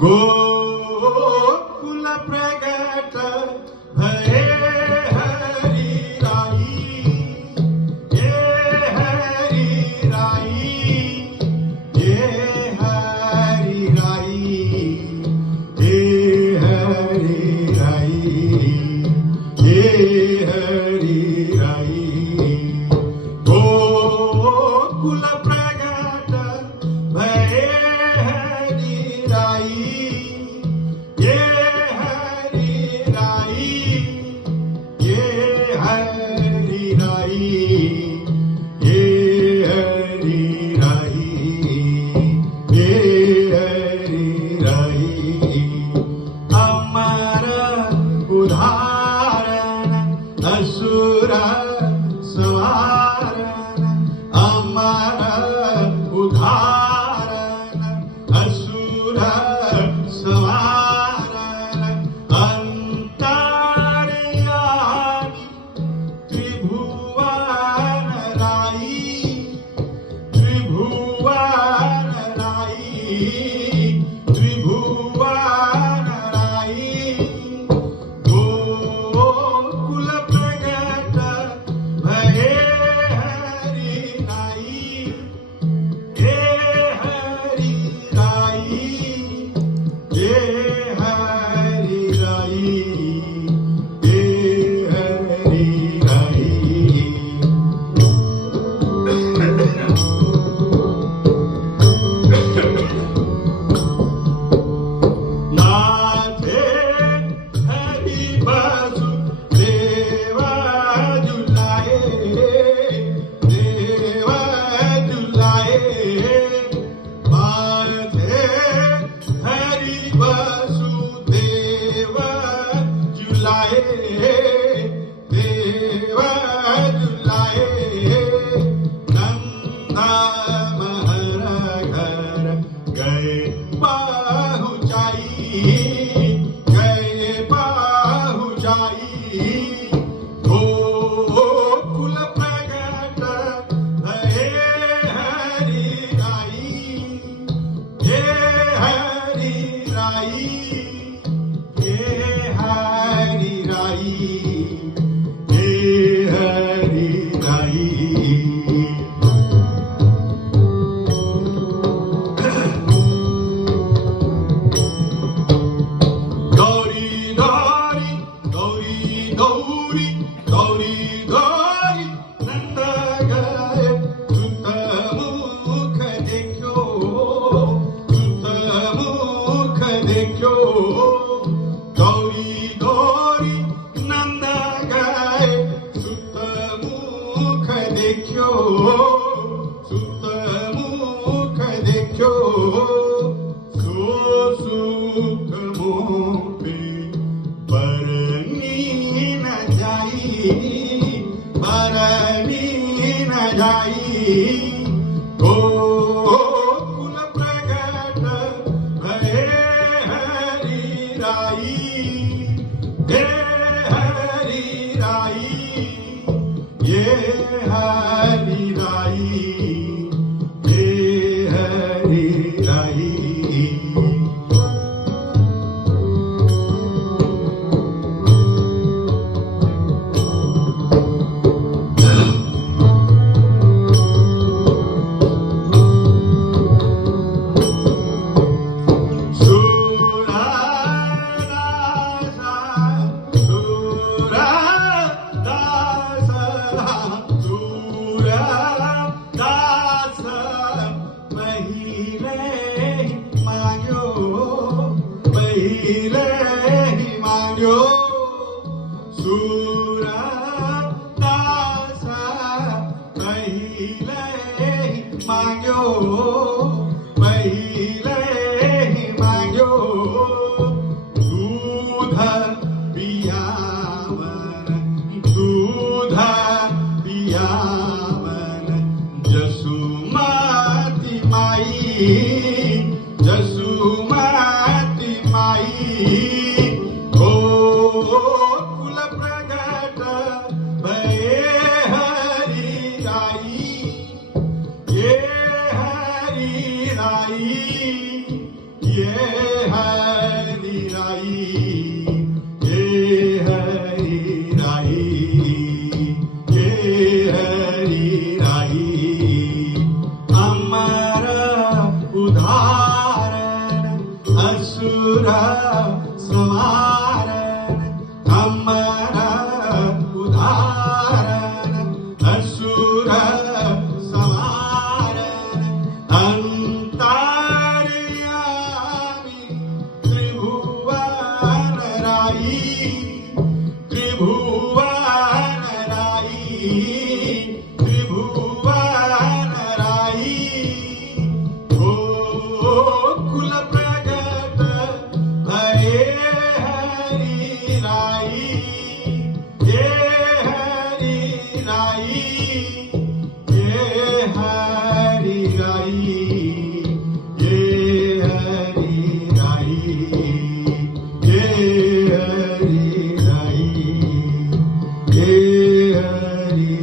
गोकुल प्रगट भये हरि राई, ये हरि राई, ये हरि राई, ये हरि राई, ये हरि राई। गोकुल प्रगट भये हरि राई, ये हरि राई, ये हरि राई, ये हरि राई, ये हरि राई। अमर उदाहरण असुर सवारण, अमर उदाहरण असुर सवारण, अंतर्यामी त्रिभुवन राई, त्रिभुवन राई, त्रिभुवन राई। गोकुल प्रगट भये हरि राई, ये हरि राई, ये हरि राई, ये हरि राई। नाथे हरि बसु देव जुलाए, देव जुलाए। नाथे हरि बसु देव जुलाए, देव जुलाए। नंदा महर घर गए पहुँचाई, गए पहुँचाई। गोकुल प्रगट भये हरि राई, ये हरि राई, ये हरि राई, ये हरि राई। गौरी गौरी गौरी गौरी गौरी गौरी नंद गए सुत मुख देखो, सुत मुख देखो। गौरी गौरी नंद गए सुत मुख देखो, सुत मुख देखो। सो सुख मोपे बरनी न जाई, बरनी न जाई। गोकुल प्रगट भये हरि राई, ये हरि राई, ये हरि राई, ये हरि राई। पहिले ही मांग्यो सूरदास, पहिले ही मांग्यो, पहिले ही मांग्यो। दूध पियावन, दूध पियावन, जसुमती माई, जसुमती माई। गोकुल प्रगट भये हरि राई, ये हरि राई, ये हरि असुर संहारण अमर उदाहरण असुर संहारण अंतर्यामी त्रिभुवन राई त्रिभुवन राई त्रिभुवन राई गोकुल प्रगट भये हरि राई हे हरि राई हे हरि राई हे हरि राई हे हरि राई हे हरि